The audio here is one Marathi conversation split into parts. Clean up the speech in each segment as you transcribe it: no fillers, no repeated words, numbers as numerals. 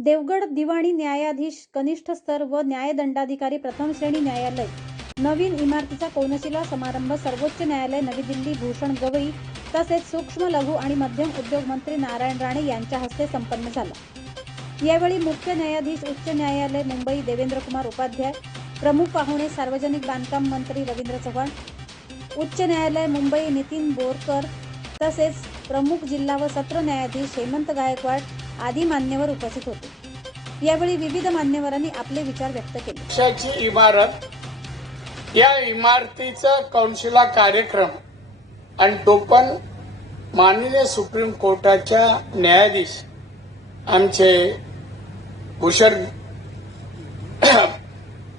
देवगड दिवाणी न्यायाधीश कनिष्ठ स्तर व न्यायदंडाधिकारी प्रथम श्रेणी न्यायालय नवीन इमारतीचा कोनशिला समारंभ सर्वोच्च न्यायालय नवी दिल्ली भूषण गवई तसेच सूक्ष्म लघु आणि मध्यम उद्योग मंत्री नारायण राणे यांच्या हस्ते संपन्न झाला। यावेळी मुख्य न्यायाधीश उच्च न्यायालय मुंबई देवेंद्र कुमार उपाध्याय, प्रमुख पाहुणे सार्वजनिक बांधकाम मंत्री रवींद्र चव्हाण, उच्च न्यायालय मुंबई नितीन बोरकर तसेच प्रमुख जिल्हा व सत्र न्यायाधीश हेमंत गायकवाड आदी मान्यवर उपस्थित होते। यावेळी विविध मान्यवरांनी आपले विचार व्यक्त केले। पक्षाची इमारत, या इमारतीचा कौन्सिला कार्यक्रम आणि तो पण माननीय सुप्रीम कोर्टाच्या न्यायाधीश आमचे भूषण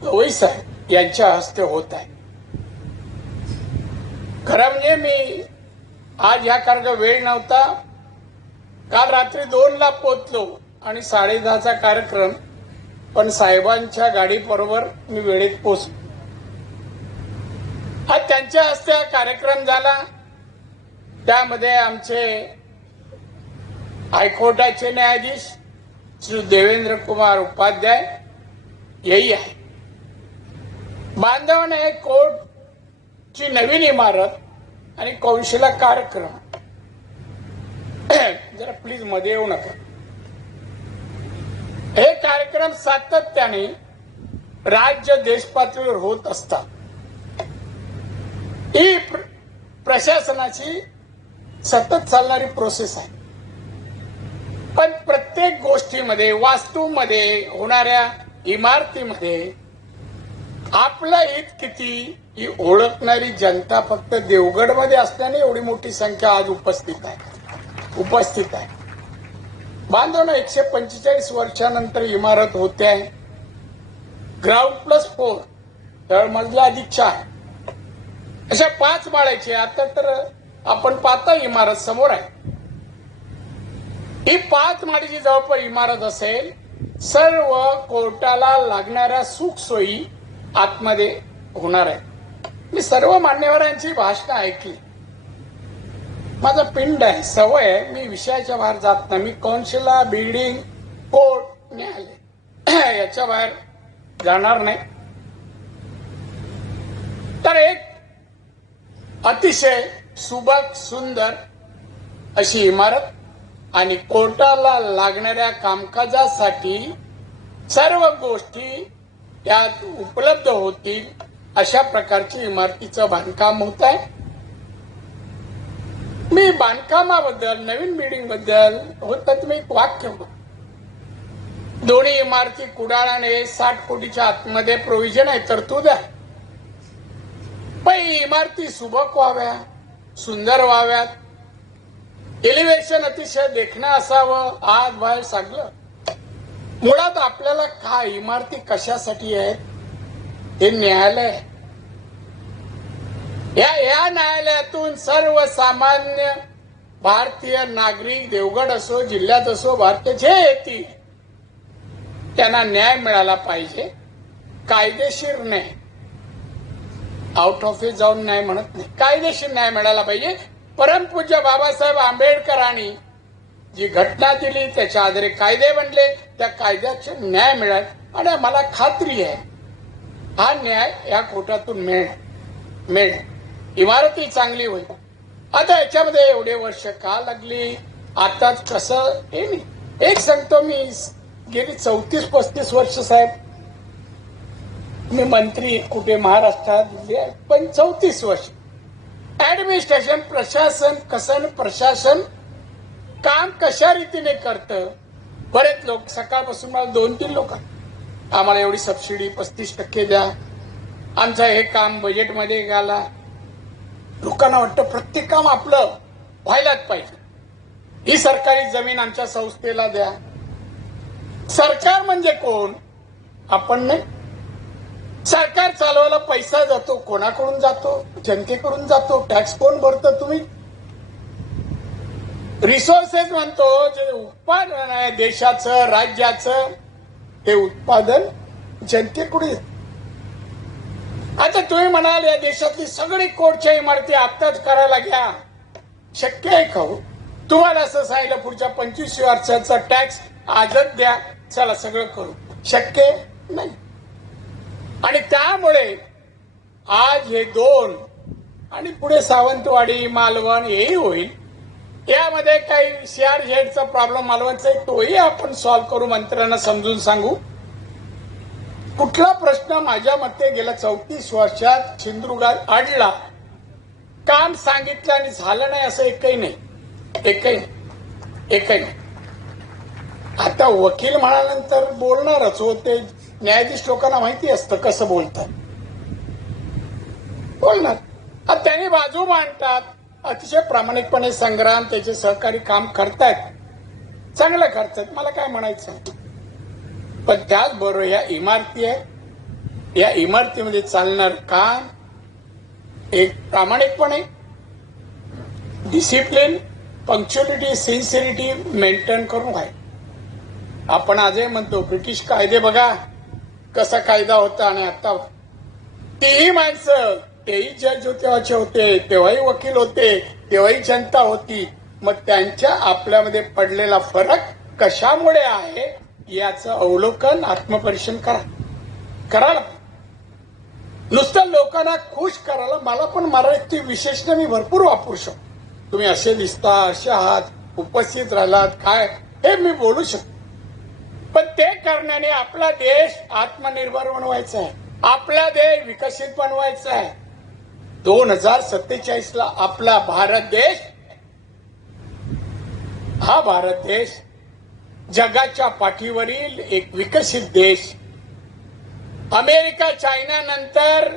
गवई साहेब यांच्या हस्ते होत आहे। खरं म्हणजे मी आज या कार्यक्रम वेळ नव्हता, काल रात्री 2ला पोहोचलो आणि 10:30चा कार्यक्रम, पण साहेबांच्या गाडीबरोबर मी वेळेत पोहोचलो। आज त्यांच्या हस्ते कार्यक्रम झाला, त्यामध्ये आमचे हायकोर्टाचे न्यायाधीश श्री देवेंद्र कुमार उपाध्याय हेही आहे। बांधवणे कोर्टची नवीन इमारत आणि कौन्सिला कार्यक्रम, जरा प्लीज मध्ये येऊ नका। हे कार्यक्रम सातत्याने राज्य देश पातळीवर होत असतात। ही प्रशासनाची सतत चालणारी प्रोसेस आहे, पण प्रत्येक गोष्टीमध्ये, वास्तूमध्ये, होणाऱ्या इमारतीमध्ये आपलं हित किती ही ओळखणारी जनता फक्त देवगडमध्ये असल्याने एवढी मोठी संख्या आज उपस्थित आहे। बांधवणं 145 वर्षानंतर इमारत होते आहे। ग्राउंड +4, तळमजला अधिक 4 अशा 5 माळ्याची आता तर आपण पाहता इमारत समोर आहे। ही 5 माळीची जवळपास इमारत असेल। सर्व कोर्टाला लागणाऱ्या सुखसोयी आतमध्ये होणार आहे। मी सर्व मान्यवरांची भाषणं ऐकली। माझा पिंड आहे, सवय आहे, मी विषयाच्या बाहेर जात नाही। मी कौन्सिला, बिल्डिंग, कोर्ट, न्यायालय याच्या बाहेर जाणार नाही। तर एक अतिशय सुबक सुंदर अशी इमारत आणि कोर्टाला लागणाऱ्या कामकाजासाठी सर्व गोष्टी त्यात उपलब्ध होतील अशा प्रकारची इमारतीचं बांधकाम होत आहे। मी बांधकामाबद्दल, नवीन बिल्डिंग बद्दल होतं मी एक वाक्य होतं, दोन्ही इमारती कुडाळाने 60 कोटीच्या आतमध्ये प्रोव्हिजन आहे, तरतूद आहे। पण इमारती सुबक व्हाव्या, सुंदर व्हाव्यात, एलिव्हेशन अतिशय देखणं असावं, आत बाहेर सगळं। मुळात आपल्याला काय इमारती कशासाठी आहेत, हे न्यायालय आहे। या न्यायालयातून सर्वसामान्य भारतीय नागरिक, देवगड असो, जिल्ह्यात असो, भारतीय जे येतील त्यांना न्याय मिळाला पाहिजे। कायदेशीर न्याय, आउट ऑफ इट जाऊन न्याय म्हणत नाही, कायदेशीर न्याय मिळाला पाहिजे। परमपूज्य बाबासाहेब आंबेडकरांनी जी घटना दिली, त्याच्या आधारे कायदे बनले, त्या कायद्याचे न्याय मिळाल आणि मला खात्री आहे हा न्याय या कोर्टातून मिळेल। इमारती चांगली होईल। आता याच्यामध्ये एवढे वर्ष का लागली, आताच कसं हे नाही। एक सांगतो, मी गेली 34-35 वर्ष साहेब मी मंत्री कुठे महाराष्ट्रात, पण 34 वर्ष ऍडमिनिस्ट्रेशन, प्रशासन कसं, प्रशासन काम कशा रीतीने करतं। बरेच लोक सकाळपासून मला 2-3 लोक आम्हाला एवढी सबसिडी 35% द्या, आमचं हे काम बजेटमध्ये घाला। लोकांना वाटतं प्रत्येक काम आपलं व्हायलाच पाहिजे, ही सरकारी जमीन आमच्या संस्थेला द्या। सरकार म्हणजे कोण? आपण नाही। सरकार चालवायला पैसा जातो, कोणाकडून जातो? जनतेकडून जातो। टॅक्स कोण भरतं? तुम्ही। रिसोर्सेस म्हणतो, जे उत्पादन आहे देशाचं, राज्याचं, ते उत्पादन जनतेकडून। आता तुम्ही म्हणाल या देशातली सगळी कोर्टच्या इमारती आत्ताच करायला घ्या, शक्य आहे का? तुम्हाला असं सांगितलं पुढच्या 25 वर्षाचा टॅक्स आजच द्या, चला सगळं करू, शक्य नाही. आणि त्यामुळे आज हे 2 आणि पुढे सावंतवाडी मालवण हेही होईल. यामध्ये काही CRZचा प्रॉब्लेम मालवणचा आहे, तोही आपण सॉल्व्ह करू, मंत्र्यांना समजून सांगू. कुठला प्रश्न माझ्या मते गेल्या 34 वर्षात सिंधुदुर्गात अडला, काम सांगितलं आणि झालं नाही असं एकही नाही. आता वकील म्हणाल्यानंतर बोलणारच होते, न्यायाधीश लोकांना माहिती असतं कसं बोलतात, बोलणार. आता त्यांनी बाजू मांडतात, अतिशय प्रामाणिकपणे संग्राम त्याचे सहकारी काम करतायत, चांगलं करतायत, मला काय म्हणायचं. पण त्याचबरोबर या इमारती आहे, या इमारतीमध्ये चालणार काम एक प्रामाणिकपणे, डिसिप्लिन, पंक्च्युअलिटी, सिन्सिरिटी मेंटेन करून आहे. आपण आजही म्हणतो ब्रिटिश कायदे बघा कसा कायदा होता आणि आता तेही माणसं, तेही जज होते, तेव्हाही वकील होते, तेव्हाही जनता होती. मग त्यांच्या आपल्यामध्ये पडलेला फरक कशामुळे आहे याचं अवलोकन, आत्मपरीक्षण करायला. नुसतं लोकांना खुश करायला मला पण मराठी विशेषण मी भरपूर वापरू शकतो. तुम्ही असे दिसता, असे आहात, उपस्थित राहिलात, काय हे मी बोलू शकतो. पण ते करण्याने आपला देश आत्मनिर्भर बनवायचा आहे, आपला देश विकसित बनवायचा आहे. 2047 ला आपला भारत देश जगाच्या पाठीवरील एक विकसित देश, अमेरिका चायना नंतर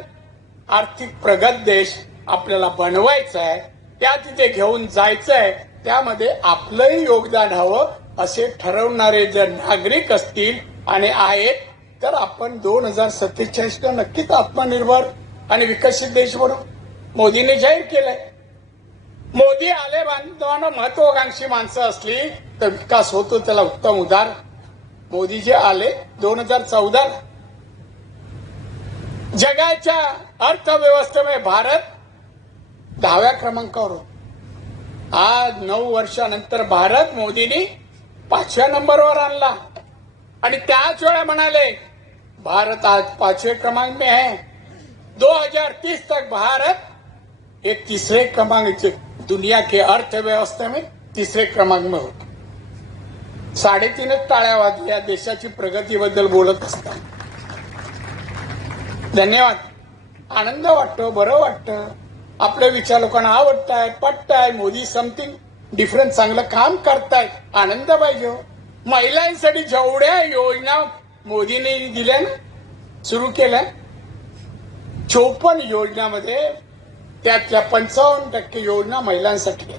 आर्थिक प्रगत देश आपल्याला बनवायचा आहे. त्या तिथे घेऊन जायचं आहे. त्यामध्ये आपलंही योगदान हवं असे ठरवणारे जर नागरिक असतील आणि आहेत तर आपण 2047 ला नक्कीच आत्मनिर्भर आणि विकसित देश बनवू. मोदींनी जाहीर केलंय. मोदी आले बांधवांना महत्वाकांक्षी माणसं असली तर विकास होतो, त्याला उत्तम उदाहरण मोदी जे आले 2014 जगाच्या अर्थव्यवस्थेमध्ये भारत 10व्या क्रमांकावर होता. आज 9 वर्षानंतर भारत मोदींनी 5व्या नंबरवर आणला आणि त्याच वेळा म्हणाले भारत आज 5वें क्रमांक में है, 2030 तक भारत ये 3रे क्रमांक दुनिया के अर्थव्यवस्था में 3रे क्रमांक में होता. 3.5 टाळ्या वाजल्या देशाची प्रगतीबद्दल बोलत असतात. धन्यवाद. आनंद वाटतो, बरं वाटतं. आपले विचार लोकांना आवडतायत, पटतायत. मोदी समथिंग डिफरंट चांगलं काम करतायत, आनंद पाहिजे. महिलांसाठी जेवढ्या योजना मोदींनी दिल्या ना, सुरू केल्या, 54 योजनामध्ये त्यातल्या 55% योजना महिलांसाठी आहे.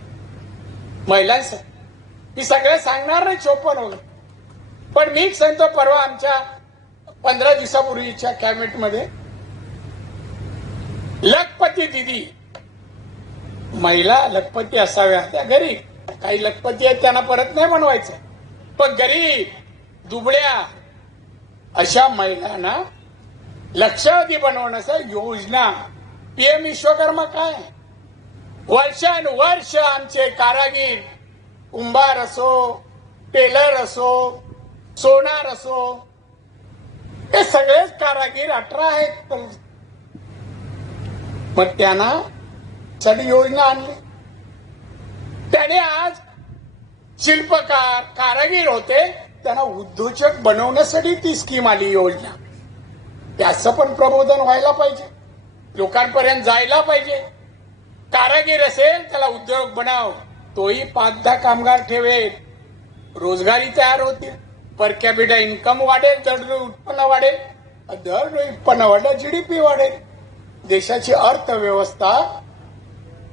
मी सगळं सांगणार नाही 54 वगैरे, पण मीच सांगतो. परवा आमच्या 15 दिवसापूर्वीच्या कॅबिनेटमध्ये लखपती दिदी, महिला लखपती असाव्या त्या गरीब, काही लखपती आहेत त्यांना परत नाही बनवायचं, पण गरीब दुबळ्या अशा महिलांना लक्षावधी बनवण्याचा योजना PM विश्वकर्मा काय, वर्षानुवर्ष आमचे कारागीर, कुंभार असो, टेलर असो, सोनार असो, हे सगळेच कारागीर 18 आहेत. मग त्यांना साठी योजना आणली. त्याने आज शिल्पकार, कारागीर होते, त्यांना उद्योजक बनवण्यासाठी ती स्कीम आली, योजना. त्याचं पण प्रबोधन व्हायला पाहिजे, लोकांपर्यंत जायला पाहिजे. कारागीर असेल त्याला उद्योग बनाव, तोही 5-10 कामगार ठेवेल, रोजगारी तयार होतील, पर कॅपिटल इन्कम वाढेल, दरडोई उत्पन्न वाढेल, दरडोई उत्पन्न वाढेल, GDP वाढेल, देशाची अर्थव्यवस्था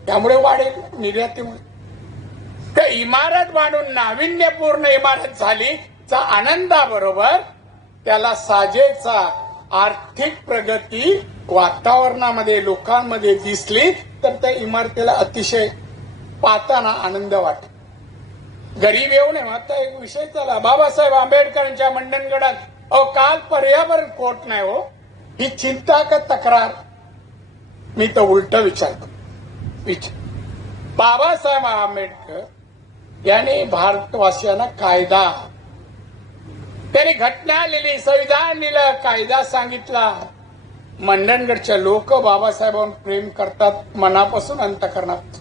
त्यामुळे वाढेल, निर्यातीमुळे. तर इमारत बांधून नाविन्यपूर्ण इमारत झाली चा आनंदाबरोबर त्याला साजेचा आर्थिक प्रगती वातावरणामध्ये लोकांमध्ये दिसली तर त्या इमारतीला अतिशय पाहताना आनंद वाटतो. गरीब येऊ नये. आता एक विषय झाला बाबासाहेब आंबेडकरांच्या मंडणगडात, काल पर्यावरण कोर्ट नाही हो, ही चिंता का तक्रार? मी तर उलट विचारतो. बाबासाहेब आंबेडकर यांनी भारतवासियांना कायदा त्यांनी घटना लिहिली, संविधान लिहिलं, कायदा सांगितला. मंडणगडच्या लोक बाबासाहेबांवर प्रेम करतात मनापासून, अंतःकरणात.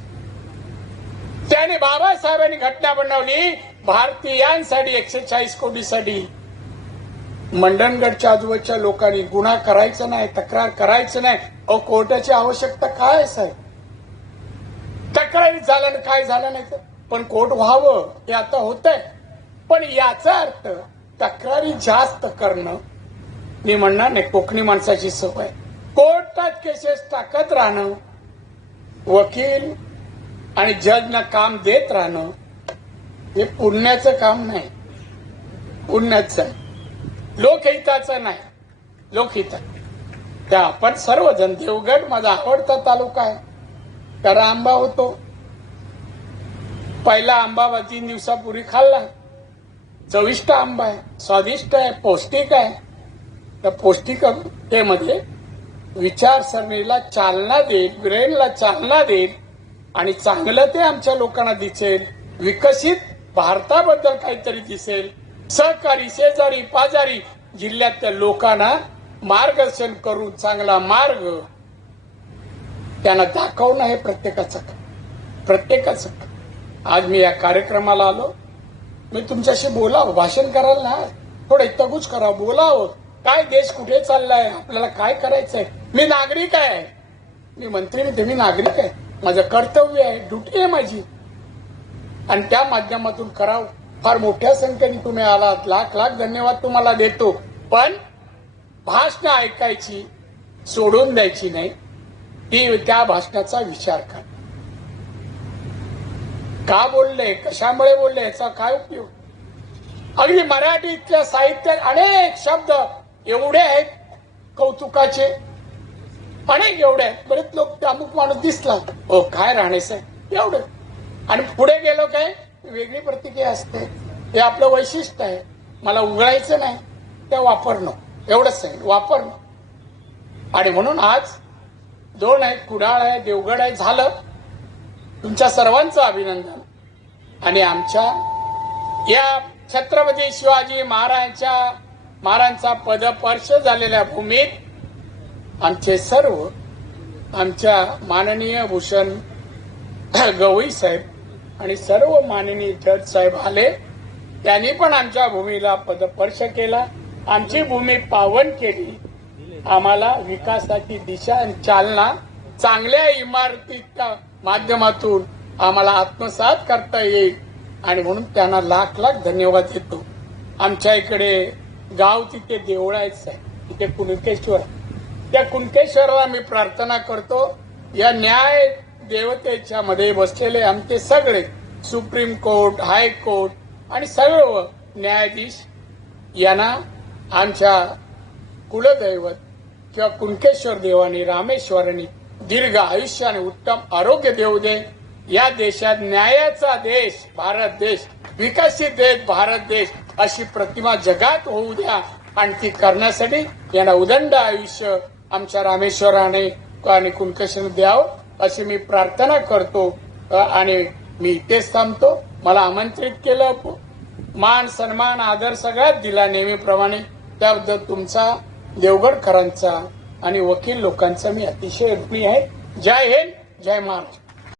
त्याने बाबासाहेबांनी घटना बनवली भारतीयांसाठी, 140 कोटीसाठी. मंडणगडच्या आजूबाजूच्या लोकांनी गुन्हा करायचा नाही, तक्रार करायचं नाही. अहो, कोर्टाची आवश्यकता काय आहे साहेब? तक्रारी झालं काय झालं नाही तर, पण कोर्ट व्हावं हे आता होत आहे. पण याचा अर्थ तक्रारी जास्त करणं मी म्हणणार नाही. कोकणी माणसाची सवय कोर्टात केसेस टाकत राहणं, वकील आणि जजना काम देत राहणं हे पुण्याचं काम नाही. पुण्याचं आहे, लोकहिताचं नाही. लोकहित त्या आपण सर्वजण, देवगड माझा आवडता तालुका आहे, कारण आंबा होतो. पहिला आंबा 3 दिवसापूर्वी खाल्ला. चविष्ट आंबा आहे, स्वादिष्ट आहे, पौष्टिक आहे. त्या पौष्टिकतेमध्ये विचारसरणीला चालना देईल, ब्रेनला चालना देईल आणि चांगलं ते आमच्या लोकांना दिसेल. विकसित भारताबद्दल काहीतरी दिसेल. सहकारी, शेजारी, पाजारी जिल्ह्यातल्या लोकांना मार्गदर्शन करून चांगला मार्ग त्यांना दाखवणं हे प्रत्येकाचं. आज मी या कार्यक्रमाला आलो. मी तुमच्याशी बोलावं, भाषण करायला ना, थोडं तगूच करावं, बोलावं. काय देश कुठे चाललाय, आपल्याला काय करायचंय. मी नागरिक आहे, मी मंत्री नाही, मी नागरिक आहे. माझं कर्तव्य आहे, ड्युटी आहे माझी, आणि त्या माध्यमातून करावं. फार मोठ्या संख्येने तुम्ही आलात, लाख लाख धन्यवाद तुम्हाला देतो. पण भाषणं ऐकायची सोडून द्यायची नाही, ती त्या भाषणाचा विचार करा. का बोलले, कशामुळे बोलले, याचा काय उपयोग. अगदी मराठीतल्या साहित्यात अनेक शब्द एवढे आहेत कौतुकाचे, अनेक एवढे आहेत. बरेच लोक अमुक माणूस दिसला, ओ काय राहणे साहेब, एवढं. आणि पुढे गेलो काय, वेगळी प्रतिक्रिया असते. हे आपलं वैशिष्ट्य आहे. मला उघडायचं नाही, त्या वापरणं, एवढंच आहे, वापरणं. आणि म्हणून आज 2 आहेत, कुडाळ आहे, देवगड आहे. झालं. तुमच्या सर्वांचं अभिनंदन. आणि आमच्या या छत्रपती शिवाजी महाराजांचा पदस्पर्श झालेल्या भूमीत आमचे सर्व, आमच्या माननीय भूषण गवई साहेब आणि सर्व माननीय जज साहेब आले. त्यांनी पण आमच्या भूमीला पदस्पर्श केला, आमची भूमी पावन केली. आम्हाला विकासाची दिशा आणि चालना चांगल्या इमारतीच्या माध्यमातून आम्हाला आत्मसात करता येईल. आणि म्हणून त्यांना लाख लाख धन्यवाद देतो. आमच्या इकडे गाव तिथे देवळाच आहे, तिथे कुणकेश्वर. त्या कुणकेश्वराला मी प्रार्थना करतो, या न्याय देवतेच्या मध्ये बसलेले आमचे सगळे सुप्रीम कोर्ट, हायकोर्ट आणि सर्व न्यायाधीश यांना आमच्या कुलदैवत किंवा कुणकेश्वर देवानी, रामेश्वरांनी दीर्घ आयुष्य आणि उत्तम आरोग्य देऊ दे. या देशात न्यायाचा देश भारत देश, विकसित देश भारत देश अशी प्रतिमा जगात होऊ द्या. आणि ती करण्यासाठी यांना उदंड आयुष्य आमच्या रामेश्वराने आणि कुणकेश्वर द्यावं अशी मी प्रार्थना करतो. आणि मी इथेच थांबतो. मला आमंत्रित केलं, मान सन्मान आदर सगळ्यात दिला नेहमीप्रमाणे. त्याबद्दल तुमचा, देवगडकरांचा आणि वकील लोकांचा मी अतिशय ऋणी आहे. जय हिंद, जय महाराष्ट्र.